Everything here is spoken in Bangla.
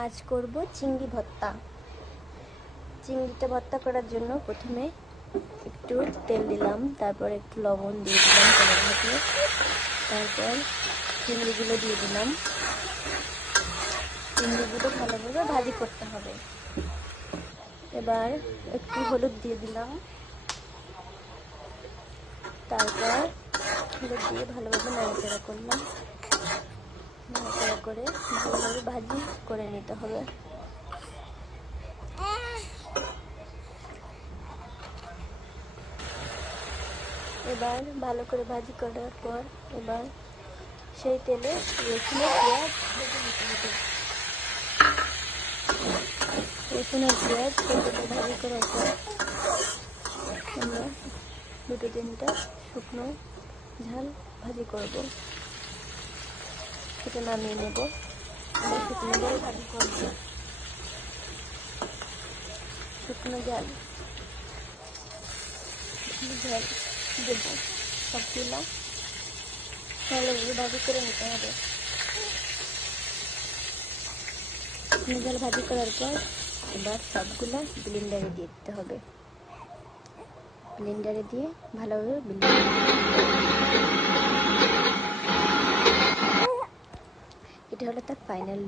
আজ করব চিংড়ি ভর্তা। চিংড়িটা ভর্তা করার জন্য প্রথমে একটু তেল দিলাম, তারপর একটু লবণ দিয়ে দিলাম তেলের মধ্যে, তারপর চিংড়িগুলো দিয়ে দিলাম। চিংড়িগুলো ভালোভাবে ভাজি করতে হবে। এবার একটু হলুদ দিয়ে দিলাম, তারপর হলুদ দিয়ে ভালোভাবে নাড়াচাড়া করলাম। নাড়াচাড়া করে ভালোভাবে ভাজি করে নিতে হবে। এবার ভালো করে ভাজি করার পর এবার সেই তেলে রসুন আর পেঁয়াজ ভেজে নিতে হবে। রসুন আর পেঁয়াজ তেলে ভাজি করার পর আমরা দুটো তিনটা শুকনো ঝাল ভাজি করব। সেটা নামিয়ে নেব। আমরা শুকনো ঝাল ভাজি করব। শুকনো ঝাল দেবো। সবগুলো ভালোভাবে ভাজি করে নিতে হবে। শুকনো ঝাল ভাজি করার পর এবার সবগুলো ব্লেন্ডারে দিয়ে দিতে হবে। ব্লেন্ডারে দিয়ে ভালোভাবে এটা হলো তার ফাইনাল।